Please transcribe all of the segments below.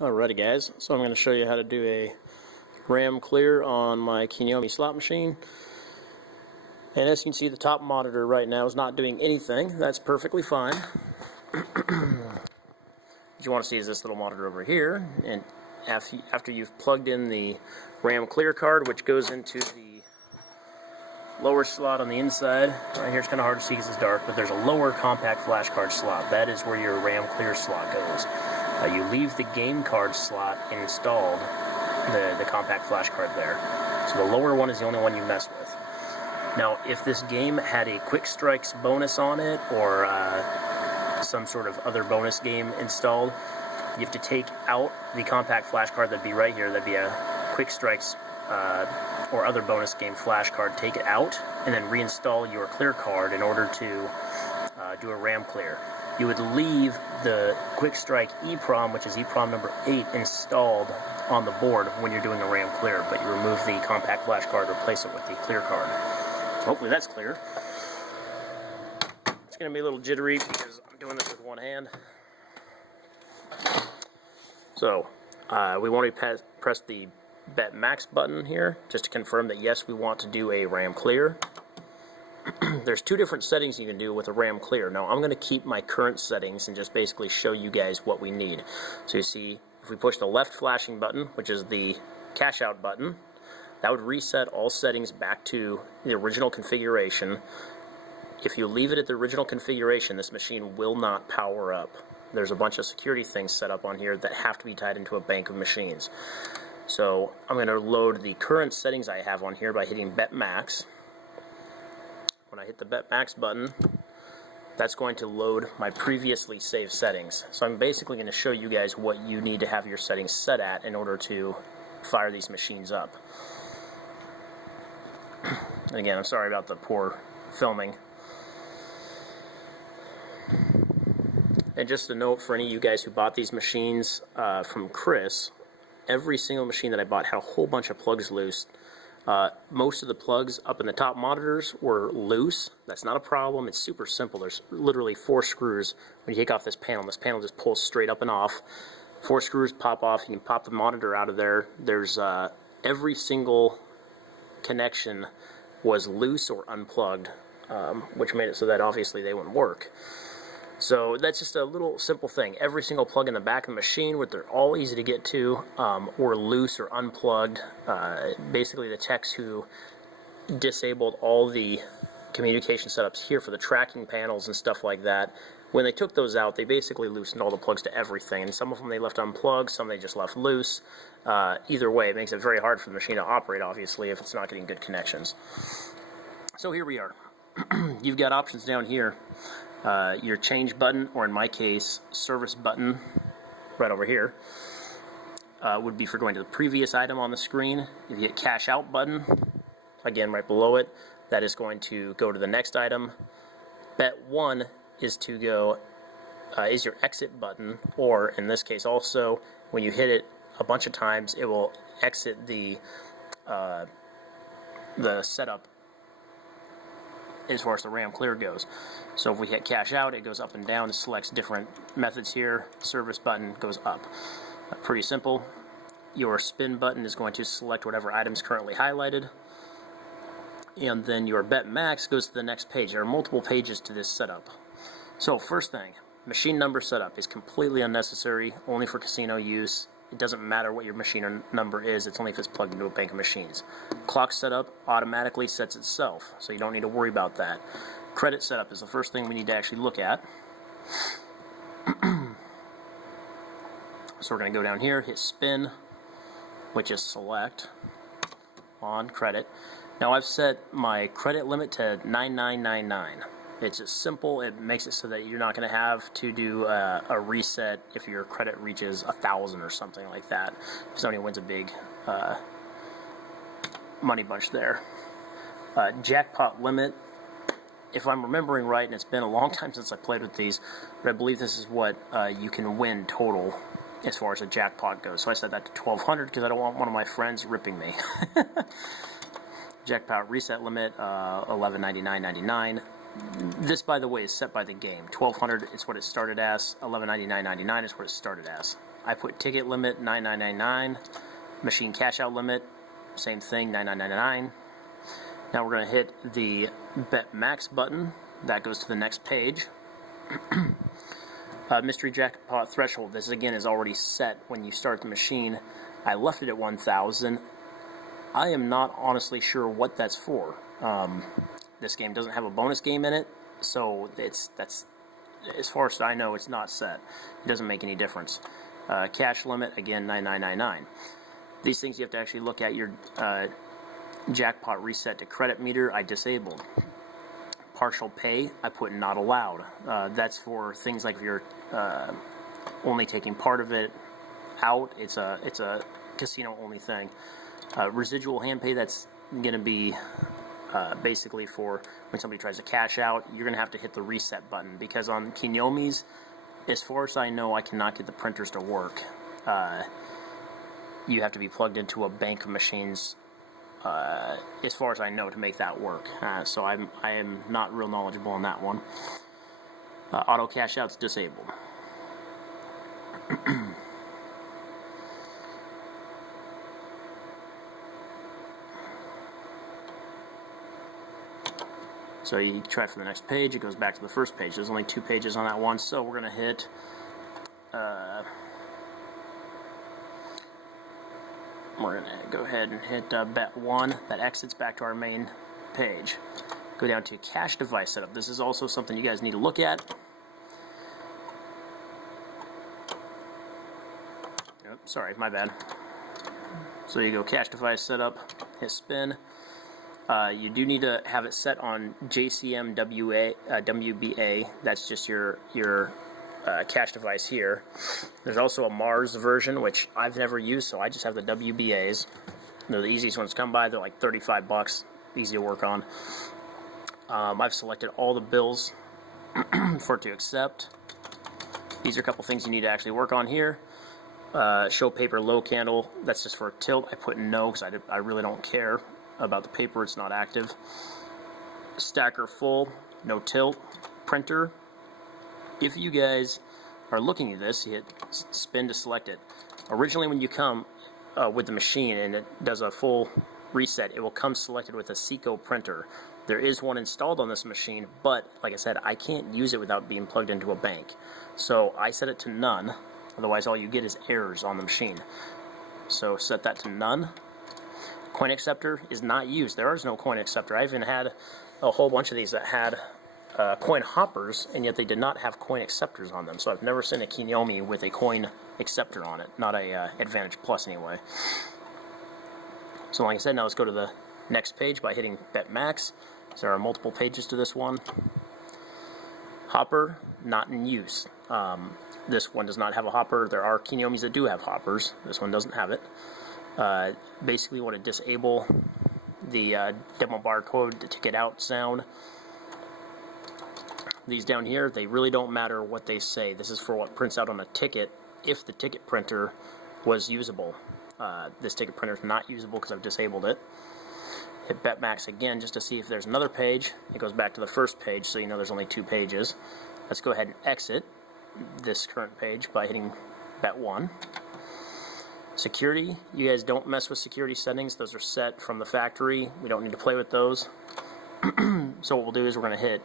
Alrighty guys, so I'm going to show you how to do a RAM clear on my Konami slot machine. And as you can see, the top monitor right now is not doing anything. That's perfectly fine. What you want to see is this little monitor over here, and after you've plugged in the RAM clear card, which goes into the lower slot on the inside. Right here it's kind of hard to see because it's dark, but there's a lower compact flash card slot. That is where your RAM clear slot goes. You leave the game card slot installed, the compact flash card there. So the lower one is the only one you mess with. Now, if this game had a Quick Strikes bonus on it, or some sort of other bonus game installed, you have to take out the compact flash card that'd be right here. That'd be a Quick Strikes or other bonus game flash card. Take it out, and then reinstall your clear card in order to do a RAM clear. You would leave the Quick Strike EEPROM, which is EEPROM number 8, installed on the board when you're doing a RAM clear, but you remove the compact flash card, replace it with the clear card. So hopefully that's clear. It's going to be a little jittery because I'm doing this with one hand. So we want to press the Bet Max button here just to confirm that yes, we want to do a RAM clear. There's two different settings you can do with a RAM clear. Now I'm going to keep my current settings and just basically show you guys what we need. So you see, if we push the left flashing button, which is the cash out button, that would reset all settings back to the original configuration. If you leave it at the original configuration, this machine will not power up. There's a bunch of security things set up on here that have to be tied into a bank of machines. So I'm going to load the current settings I have on here by hitting Bet Max. When I hit the Bet Max button, that's going to load my previously saved settings. So I'm basically going to show you guys what you need to have your settings set at in order to fire these machines up. And again, I'm sorry about the poor filming. And just a note for any of you guys who bought these machines from Chris, every single machine that I bought had a whole bunch of plugs loose. Most of the plugs up in the top monitors were loose. That's not a problem. It's super simple. There's literally 4 screws. When you take off this panel just pulls straight up and off. 4 screws pop off. You can pop the monitor out of there. There's every single connection was loose or unplugged, which made it so that obviously they wouldn't work. So that's just a little simple thing. Every single plug in the back of the machine, where they're all easy to get to, or loose or unplugged. Basically the techs who disabled all the communication setups here for the tracking panels and stuff like that, when they took those out, they basically loosened all the plugs to everything. And some of them they left unplugged, some they just left loose. Either way, it makes it very hard for the machine to operate, obviously, if it's not getting good connections. So here we are. You've got options down here. Your change button, or in my case, service button, right over here, would be for going to the previous item on the screen. If you hit cash out button, again right below it, that is going to go to the next item. Bet 1 is to go, is your exit button, or in this case also, when you hit it a bunch of times, it will exit the setup as far as the RAM clear goes. So if we hit cash out, it goes up and down. It selects different methods here. Service button goes up. Pretty simple. Your spin button is going to select whatever item is currently highlighted. And then your Bet Max goes to the next page. There are multiple pages to this setup. So first thing, machine number setup is completely unnecessary, only for casino use. It doesn't matter what your machine number is, it's only if it's plugged into a bank of machines. Clock setup automatically sets itself, so you don't need to worry about that. Credit setup is the first thing we need to actually look at. So we're going to go down here, hit spin, which is select on credit. Now I've set my credit limit to 9999. It's just simple. It makes it so that you're not going to have to do a reset if your credit reaches 1,000 or something like that. If somebody wins a big money bunch there. Jackpot limit. If I'm remembering right, and it's been a long time since I played with these, but I believe this is what you can win total as far as a jackpot goes. So I set that to 1,200 because I don't want one of my friends ripping me. Jackpot reset limit, $11.99.99. This, by the way, is set by the game. 1,200 is what it started as. $11.99.99 is what it started as. I put ticket limit 9999, machine cash out limit, same thing, 9999. Now we're going to hit the bet max button. That goes to the next page. Mystery jackpot threshold. This again is already set when you start the machine. I left it at 1,000. I am not honestly sure what that's for. This game doesn't have a bonus game in it, so that's as far as I know, it's not set. It doesn't make any difference. Cash limit again 9999. These things you have to actually look at your jackpot reset to credit meter. I disabled. Partial pay, I put not allowed. That's for things like if you're only taking part of it out. It's a casino only thing. Residual hand pay, that's going to be basically for when somebody tries to cash out. You're going to have to hit the reset button, because on Konamis, as far as I know, I cannot get the printers to work. You have to be plugged into a bank of machines, as far as I know, to make that work. So I am not real knowledgeable on that one. Auto cash out's disabled. So you try for the next page, it goes back to the first page. There's only 2 pages on that one, so we're going to hit we're going to go ahead and hit bet 1. That exits back to our main page. Go down to cache device setup. This is also something you guys need to look at. Oh, sorry, my bad. So you go cache device setup, hit spin. You do need to have it set on JCM WBA. That's just your cache device here. There's also a Mars version, which I've never used, so I just have the WBAs. They're the easiest ones to come by. They're like 35 bucks, easy to work on. I've selected all the bills for it to accept. These are a couple things you need to actually work on here. Show paper low candle, that's just for a tilt. I put no because I really don't care about the paper, it's not active. Stacker full, no tilt. Printer, if you guys are looking at this, you hit spin to select it. Originally when you come with the machine and it does a full reset, it will come selected with a Seco printer. There is one installed on this machine, but like I said, I can't use it without being plugged into a bank. So I set it to none, otherwise all you get is errors on the machine. So set that to none. Coin acceptor is not used. There is no coin acceptor. I even had a whole bunch of these that had coin hoppers, and yet they did not have coin acceptors on them. So I've never seen a Konami with a coin acceptor on it. Not a Advantage Plus anyway. So like I said, now let's go to the next page by hitting Bet Max. There are multiple pages to this one. Hopper, not in use. This one does not have a hopper. There are Konamis that do have hoppers. This one doesn't have it. Basically want to disable the demo barcode to ticket out sound. These down here, they really don't matter what they say. This is for what prints out on a ticket if the ticket printer was usable. This ticket printer is not usable because I've disabled it. Hit Bet Max again just to see if there's another page. It goes back to the first page, so you know there's only 2 pages. Let's go ahead and exit this current page by hitting Bet 1. Security, you guys don't mess with security settings. Those are set from the factory. We don't need to play with those. So what we'll do is we're going to hit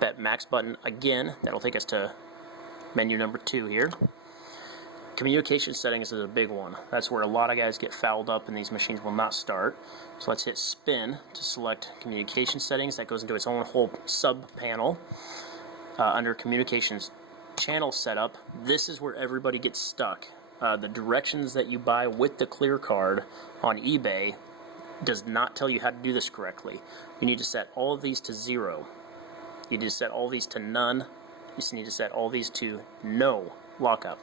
Bet Max button again. That'll take us to menu number 2 here. Communication settings is a big one. That's where a lot of guys get fouled up and these machines will not start. So let's hit spin to select communication settings. That goes into its own whole sub panel. Under communications channel setup, this is where everybody gets stuck. The directions that you buy with the clear card on eBay does not tell you how to do this correctly. You need to set all of these to 0. You need to set all these to none. You just need to set all these to no lockup.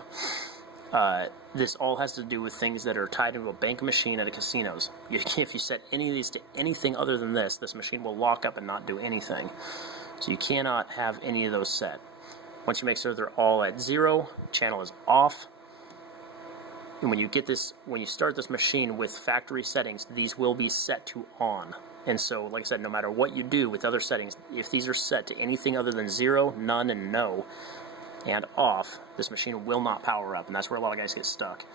This all has to do with things that are tied into a bank machine at a casinos. If you set any of these to anything other than this machine will lock up and not do anything. So you cannot have any of those set. Once you make sure they're all at 0, channel is off. And when you start this machine with factory settings, these will be set to on. And so, like I said, no matter what you do with other settings, if these are set to anything other than 0, none, and no, and off, this machine will not power up, and that's where a lot of guys get stuck.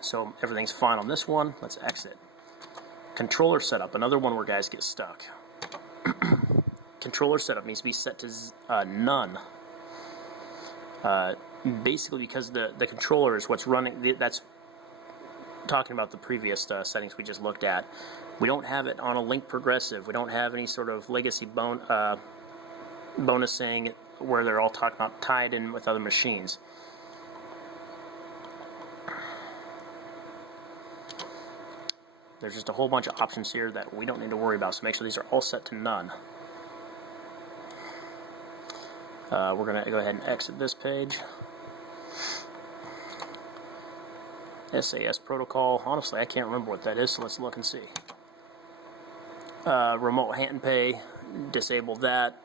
So everything's fine on this one. Let's exit. Controller setup, another one where guys get stuck. Controller setup needs to be set to none. Basically because the controller is what's running, that's talking about the previous settings we just looked at. We don't have it on a link progressive. We don't have any sort of legacy bonusing where they're all talking about tied in with other machines. There's just a whole bunch of options here that we don't need to worry about, so make sure these are all set to none. We're going to go ahead and exit this page. SAS protocol, honestly I can't remember what that is, so let's look and see. Remote hand pay, disable that.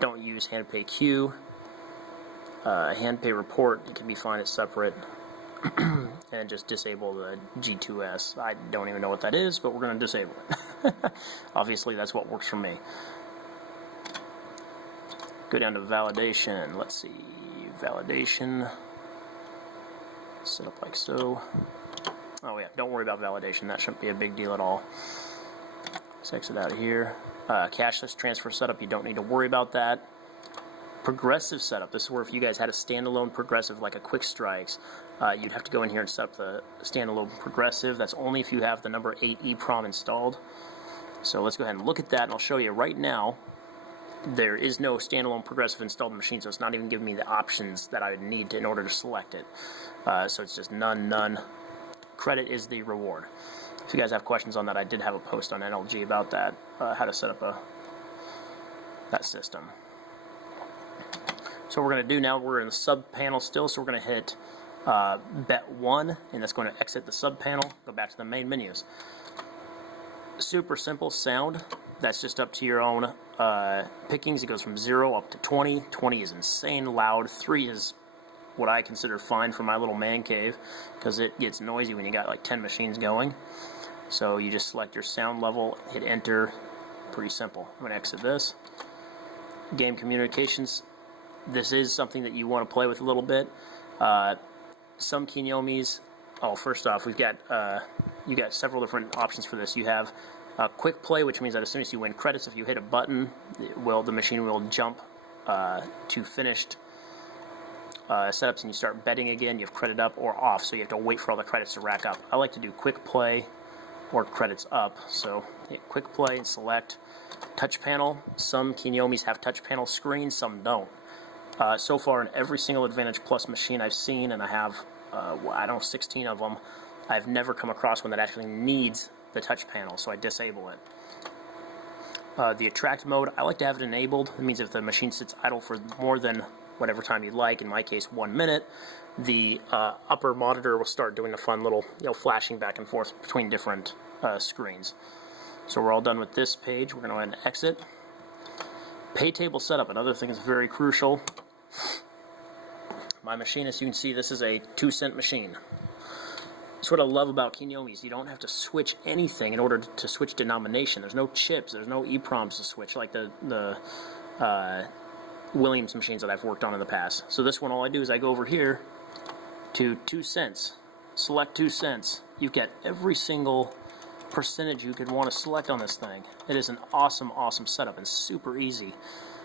Don't use hand pay queue. Hand pay report, it can be fine, it's separate. And just disable the G2S. I don't even know what that is, but we're going to disable it. Obviously that's what works for me. Go down to validation. Let's see, validation. Set up like so. Oh yeah, don't worry about validation. That shouldn't be a big deal at all. Let's exit out of here. Cashless transfer setup, you don't need to worry about that. Progressive setup, this is where if you guys had a standalone progressive like a Quick Strikes, you'd have to go in here and set up the standalone progressive. That's only if you have the number 8 EEPROM installed. So let's go ahead and look at that, and I'll show you right now. There is no standalone progressive installed in the machine, so it's not even giving me the options that I would need in order to select it. So it's just none, none. Credit is the reward. If you guys have questions on that, I did have a post on NLG about that, how to set up that system. So what we're going to do now, we're in the sub panel still, so we're going to hit bet 1, and that's going to exit the sub panel, go back to the main menus. Super simple. Sound, that's just up to your own pickings. It goes from 0 up to 20. 20 is insane loud. 3 is what I consider fine for my little man cave, because it gets noisy when you got like 10 machines going. So you just select your sound level, hit enter. Pretty simple. I'm going to exit this. Game communications. This is something that you want to play with a little bit. Some Konami's. Oh, first off, we've got you got several different options for this. You have quick play, which means that as soon as you win credits, if you hit a button, the machine will jump to finished setups, and you start betting again. You have credit up or off, so you have to wait for all the credits to rack up. I like to do quick play or credits up. So hit quick play and select touch panel. Some Konami's have touch panel screens, some don't. So far in every single Advantage Plus machine I've seen, and I have, I don't know, 16 of them, I've never come across one that actually needs the touch panel, so I disable it. The attract mode, I like to have it enabled. It means if the machine sits idle for more than whatever time you'd like, in my case 1 minute, the upper monitor will start doing a fun little, flashing back and forth between different screens. So we're all done with this page. We're going to go ahead and exit. Pay table setup, another thing that's very crucial. My machine, as you can see, this is a 2-cent machine. That's what I love about Konami's. You don't have to switch anything in order to switch denomination. There's no chips, there's no EEPROMs to switch like the Williams machines that I've worked on in the past. So this one, all I do is I go over here to 2 cents, select 2 cents. You've got every single percentage you could want to select on this thing. It is an awesome, awesome setup and super easy.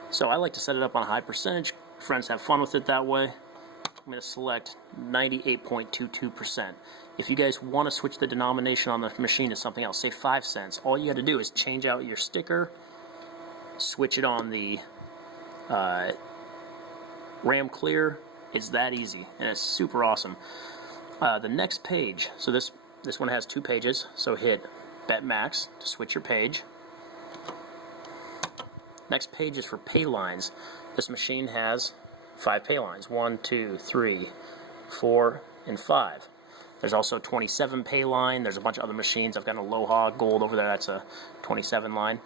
So I like to set it up on a high percentage. Friends have fun with it that way. I'm going to select 98.22%. If you guys want to switch the denomination on the machine to something else, say 5 cents, all you got to do is change out your sticker, switch it on the RAM clear. It's that easy, and it's super awesome. The next page, so this one has 2 pages, so hit Bet Max to switch your page. Next page is for pay lines. This machine has 5 pay lines, 1, 2, 3, 4, and 5. There's also a 27 pay line. There's a bunch of other machines. I've got an Aloha Gold over there. That's a 27 line.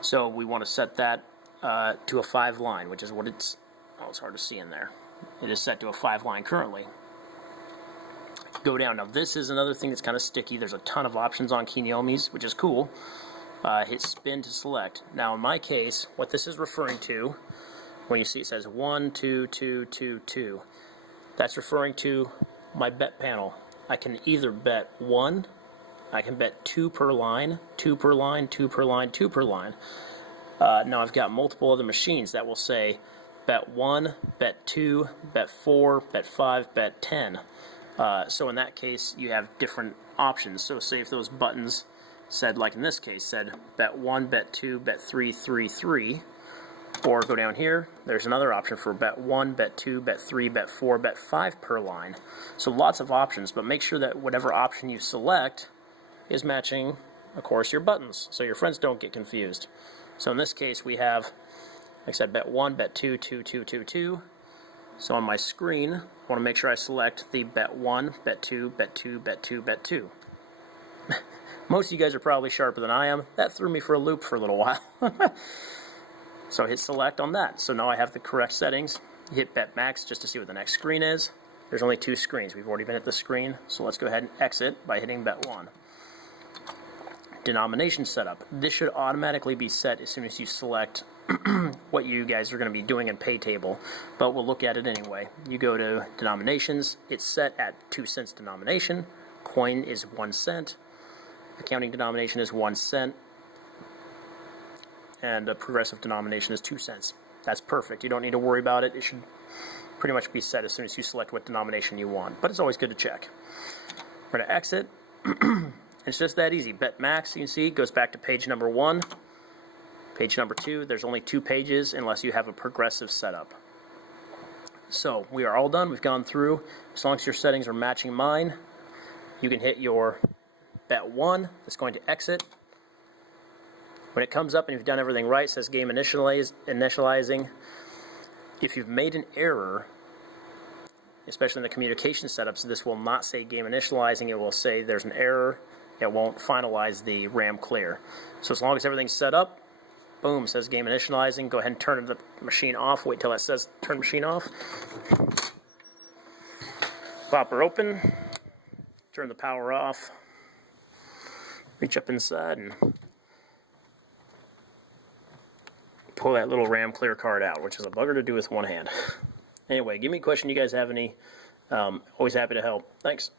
So we want to set that to a 5 line, which is what it's hard to see in there. It is set to a 5 line currently. Go down. Now this is another thing that's kind of sticky. There's a ton of options on Konami's, which is cool. Hit spin to select. Now in my case, what this is referring to, when you see it says 1, 2, 2, 2, 2, that's referring to my bet panel. I can either bet 1, I can bet 2 per line, 2 per line, 2 per line, 2 per line. Now I've got multiple other machines that will say bet 1, bet 2, bet 4, bet 5, bet 10. So in that case, you have different options. So say if those buttons said, like in this case, said bet 1, bet 2, bet 3, 3, 3, or go down here, there's another option for bet 1, bet 2, bet 3, bet 4, bet 5 per line. So lots of options, but make sure that whatever option you select is matching, of course, your buttons, so your friends don't get confused. So in this case, we have, like I said, bet 1, bet 2, 2, 2, 2, 2. So on my screen, I want to make sure I select the bet 1, bet 2, bet 2, bet 2, bet 2. Most of you guys are probably sharper than I am. That threw me for a loop for a little while. So I hit select on that. So now I have the correct settings. You hit bet max just to see what the next screen is. There's only 2 screens. We've already been at the screen, so let's go ahead and exit by hitting bet 1. Denomination setup. This should automatically be set as soon as you select what you guys are going to be doing in pay table, but we'll look at it anyway. You go to denominations, it's set at 2 cents denomination, coin is 1 cent, accounting denomination is 1 cent, and a progressive denomination is 2 cents. That's perfect. You don't need to worry about it. It should pretty much be set as soon as you select what denomination you want, but it's always good to check. We're going to exit. It's just that easy. Bet max, you can see, goes back to page number 1. Page number 2, there's only 2 pages unless you have a progressive setup. So we are all done. We've gone through. As long as your settings are matching mine, you can hit your bet 1. It's going to exit. When it comes up and you've done everything right, it says game initializing. If you've made an error, especially in the communication setups, this will not say game initializing. It will say there's an error. It won't finalize the RAM clear. So as long as everything's set up, boom, says game initializing. Go ahead and turn the machine off. Wait till that says turn machine off. Pop her open. Turn the power off. Reach up inside and pull that little RAM clear card out, which is a bugger to do with one hand. Anyway, give me a question you guys have any. Always happy to help. Thanks.